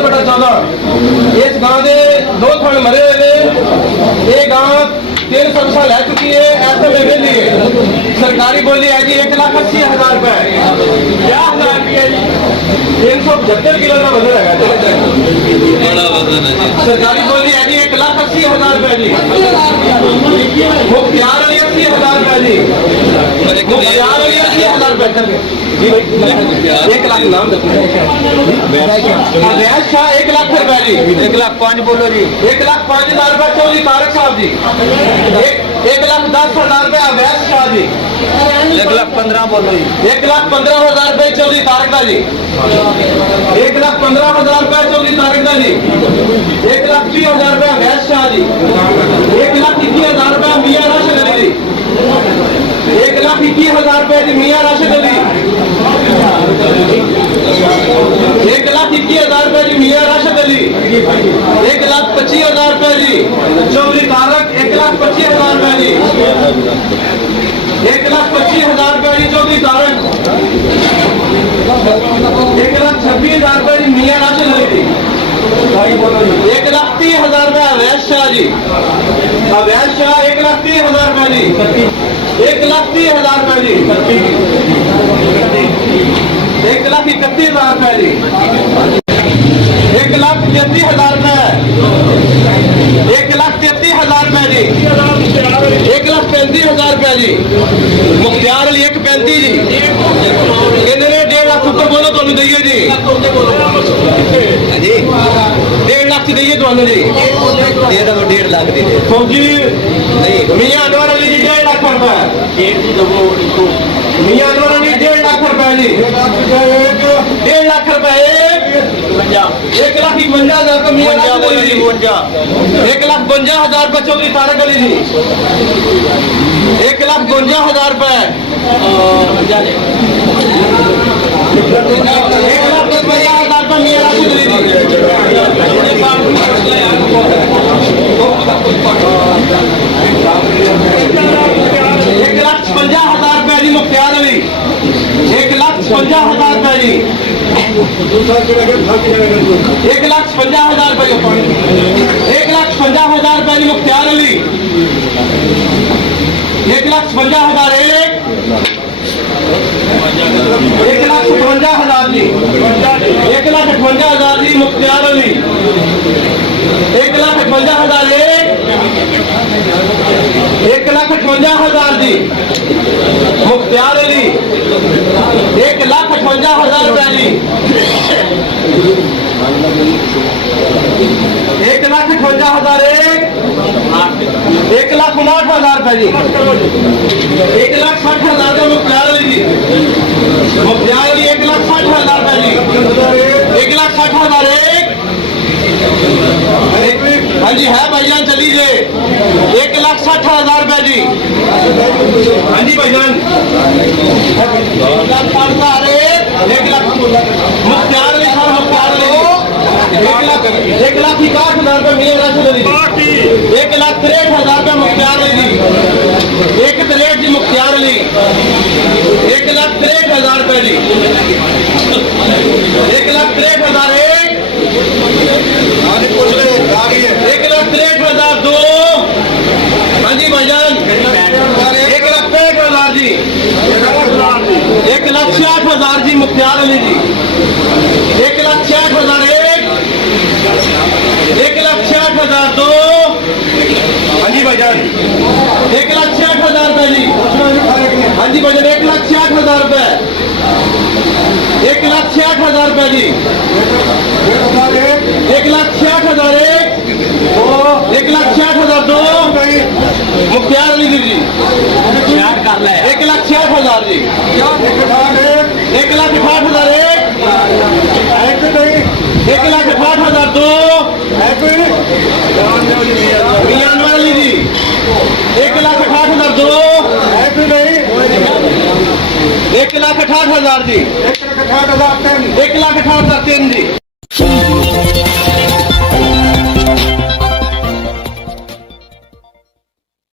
14/14 इस गांव के 2 थण मरे हुए ने। ये गांव 3 सरसा लै चुकी है, ऐसे में वेली है। सरकारी बोली है जी 1,80,000 रुपए, 50,000 रुपये जी 375 किलो का वजन है। सरकारी बोली है जी 1,80,000 रुपए जी। मुख्तियार अली 80,000 रुपए जी। मुख्तियार अली 80,000 रुपए जी भाई। 1 लाख नाम अवैध शाह 1 लाख रुपए जी। 1,05,000 बोलो जी। 1,05,000 रुपए चौधरी तारक साहब जी। 1,10,000 रुपए अवैध शाह जी। 1,15,000 बोलो जी। 1,15,000 रुपए चौधरी तारक जी। 1,15,000 रुपए चौधरी तारक जी। 1,30,000 रुपए अवैध शाह जी। 1,21,000 रुपए मियां राशिद अली जी। 1,21,000 रुपए जी मियां राशिद अली। 1,21,000 रुपए जी मियां राशिद अली। 1,25,000 रुपए जी चौधरी तारक। 1,25,000 रुपए जी। 1,25,000 रुपए जी चौधरी तारक। 1,26,000 रुपए जी मियां राशिद अली जी। 1,30,000 रुपए अवैध शाह जी। अवैध शाह 1,30,000 रुपए जी। 1,30,000 रुपए जी। 1,31,000 रुपए जी। 1,33,000 रुपए। 1,33,000 रुपए जी। 1,35,000 रुपए जी। मुख्तियार अली 1,35 जी। इन्होंने 1.5 लाख ऊपर बोलो तो दईए जी। 1.5 लाख दईए तो जी। 1.5 लाख दी फौजी नहीं मियां अनवर अली जी 1.5 लाख रुपए। मियां अनवर अली 1.5 लाख रुपए जी। 1.5 लाख रुपए। 1,51,000 रुपए मियां राशिद अली जी। 1,52,000 रुपए चौधरी तारक अली जी। 1,52,000 रुपए। 1,52,000 रुपए मियां राशिद अली जी। 1,56,000 रुपए जी मुख्तियार अली। 1,56,000 रुपए जी। 1,56,000 रुपए। 1,56,000 रुपए जी मुख्तियार अली। 1,56,000 1,58,000 जी। 1,58,000 जी मुख्तियार अली। 1,58,000 1,58,000 जी मुख्तियार अली। 1,58,000 रुपए जी। 1,58,000 1,59,000 रुपए जी। 1,60,000 का मुख्तियार अली जी। मुख्तियार अली 1,60,000 रुपए जी। 1,60,000 हाँ जी है भाईजान चलीजिए। 1,60,000 रुपए जी। हाँ जी भाईजान। 1,60,000 मुख्तियार अली खान। मुख्तियार अली 1,61,000 रुपए मियां राशिद अली। 1,63,000 रुपए मुख्तियार अली जी। 1,63 जी मुख्तियार अली। 1,63,000 रुपए जी। 1,63,000 1,63,000 2। हाँ जी भाईजान। 1,65,000 जी। 1,66,000 जी मुख्तियार अली जी। 1,66,000 1,66,000 2। हाँ जी भाईजान। 1,66,000 रुपए जी। हाँ जी भाईजान 1,66,000 रुपए। 1,66,000 रुपए जी। 1,66,000 1,66,000 2। मुख्तियार अली जी। 1,66,000 जी। 1,68,000 1,68,000 2। मियां अनवर अली जी। 1,68,000 2। 1,68,000 जी। 1,68,000 3 जी।